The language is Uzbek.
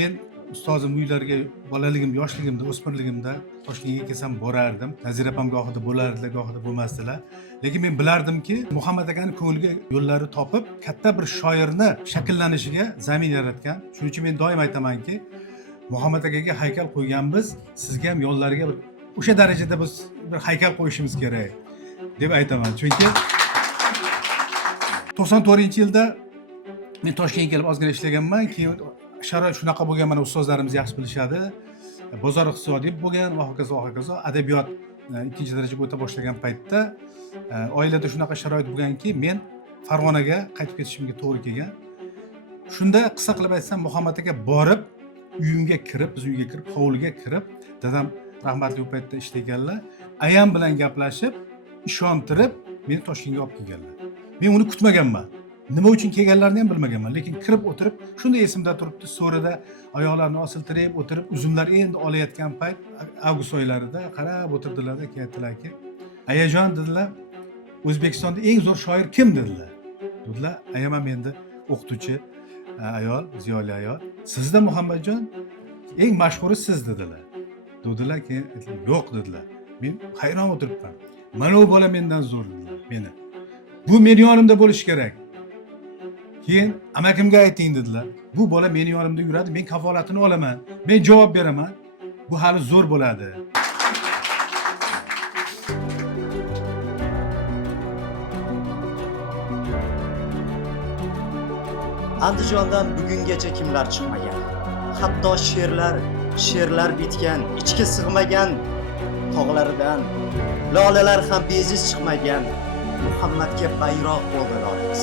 men ustozim uylariga bolaligim, yoshligimda, o'smirligimda Toshkentga kelsam borardim. Nazira opam gohida bo'lardilar, gohida bo'lmasdilar. Lekin men bilardimki, Muhammad akaning ko'ngliga yo'llari topib, katta bir shoirni shakllanishiga zamin yaratgan. Shuning uchun men doim aytamanki, Muhammad akaga haykal qo'yganmiz, sizga ham yo'llariga bir o'sha darajada biz bir haykal qo'yishimiz kerak deb aytaman. Chunki 94-yilda men Toshkentga kelib ozgina ishlaganman. Keyin sharoit shunaqa bo'lgan, mana ustozlarimiz yaxshi bilishadi. Bozor iqtisodiy bo'lgan va hokazo va hokazo. Adabiyot ikkinchi darajaga o'ta boshlagan paytda oilada shunaqa sharoit bo'lganki, men Farg'onaga qaytib ketishimga to'g'ri kelgan. Shunda qisqa qilib aytsam, Muhammad aka borib, uyimga kirib, biz uyga kirib, hovliga kirib, dadam rahmatli u paytda ishda ekanlar, ayam bilan gaplashib, ishontirib, meni Toshkentga olib kelganlar. Men uni kutmaganman. Nima uchun kelganlarini ham bilmaganman, lekin kirib o'tirib, shunday esimda turibdi, so'rida oyoqlarini osiltirib o'tirib, uzumlar endi olayotgan payt, avgust oylarida qarab o'tirdilar-da, aytdilarki, "Ayajon" dedilar, "O'zbekistonda eng zo'r shoir kim?" dedilar. Dedilar, "Ayam ham endi o'qituvchi ayol, ziyoli ayol. Sizda Muhammadjon eng mashhuri siz" dedilar. Dedilar, keyin "Yo'q" dedilar. Men hayron o'tiribman. "Mana bu bola mendan zo'r" dedilar meni. "Bu meni yonimda bo'lish kerak." Keyin amakimga ayting dedilar. "Bu bola meni yonimda yuradi, men kafolatini olaman, men javob beraman. Bu hali zo'r bo'ladi." Andijondan bugungacha kimlar chiqmagan? Hatto she'rlar bitgan, ichki sig'magan tog'laridan lolalar ham beziz chiqmagan. Muhammadga bayroq bo'ldi lolamiz.